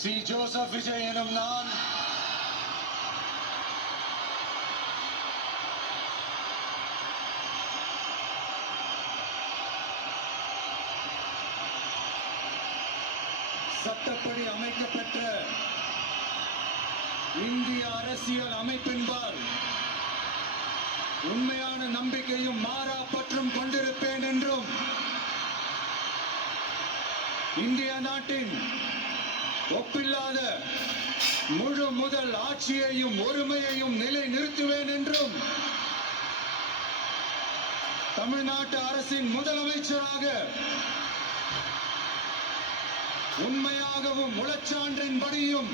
C Joseph Vijay எனும் நான் சட்டப்படி அமைக்கப்பெற்ற இந்திய அரசியல் அமைப்பின்பால் உண்மையான நம்பிக்கையும் மாறா பற்றும் கொண்டிருப்பேன் என்றும் இந்திய நாட்டின் ஒப்பில்லாத முழு முதல் ஆட்சியையும் ஒருமையையும் நிலை நிறுத்துவேன் என்றும் தமிழ்நாட்டு அரசின் முதலமைச்சராக உண்மையாகவும் முழச்சான்றின்படியும்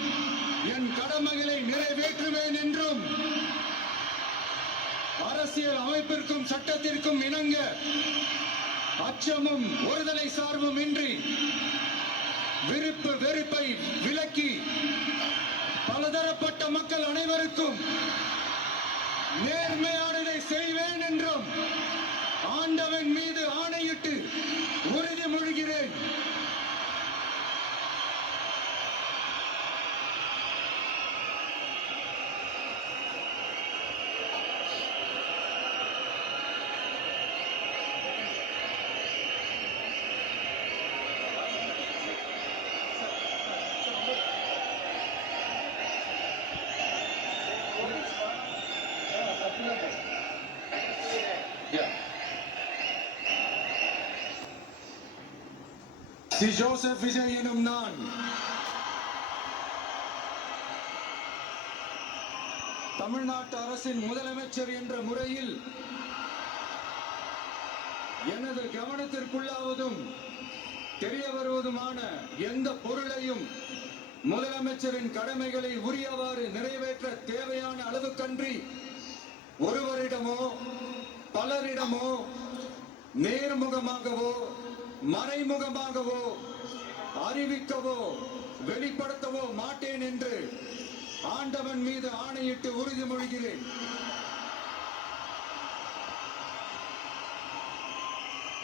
என் கடமைகளை நிறைவேற்றுவேன் என்றும் அரசியல் அமைப்பிற்கும் சட்டத்திற்கும் இணங்க அச்சமும் ஒருதலை சார்பும் இன்றி விருப்பு வெறுப்பை விலக்கி பலதரப்பட்ட மக்கள் அனைவருக்கும் நேர்மையானதை செய்வேன் என்றும் ஆண்டவன் மீது ஆணையிட்டு உறுதிமொழிகிறேன். சி ஜோசப் விஜய் எனும் நான் தமிழ்நாட்டு அரசின் முதலமைச்சர் என்ற முறையில் எனது கவனத்திற்குள்ளாவதும் தெரிய வருவதுமான எந்த பொருளையும் முதலமைச்சரின் கடமைகளை உரியவாறு நிறைவேற்ற தேவையான அளவுக்கன்றி ஒருவரிடமோ பலரிடமோ நேர்முகமாகவோ மறைமுகமாகவோ அறிவிக்கவோ வெளிப்படுத்தவோ மாட்டேன் என்று ஆண்டவன் மீது ஆணையிட்டு உறுதிமொழிகிறேன்.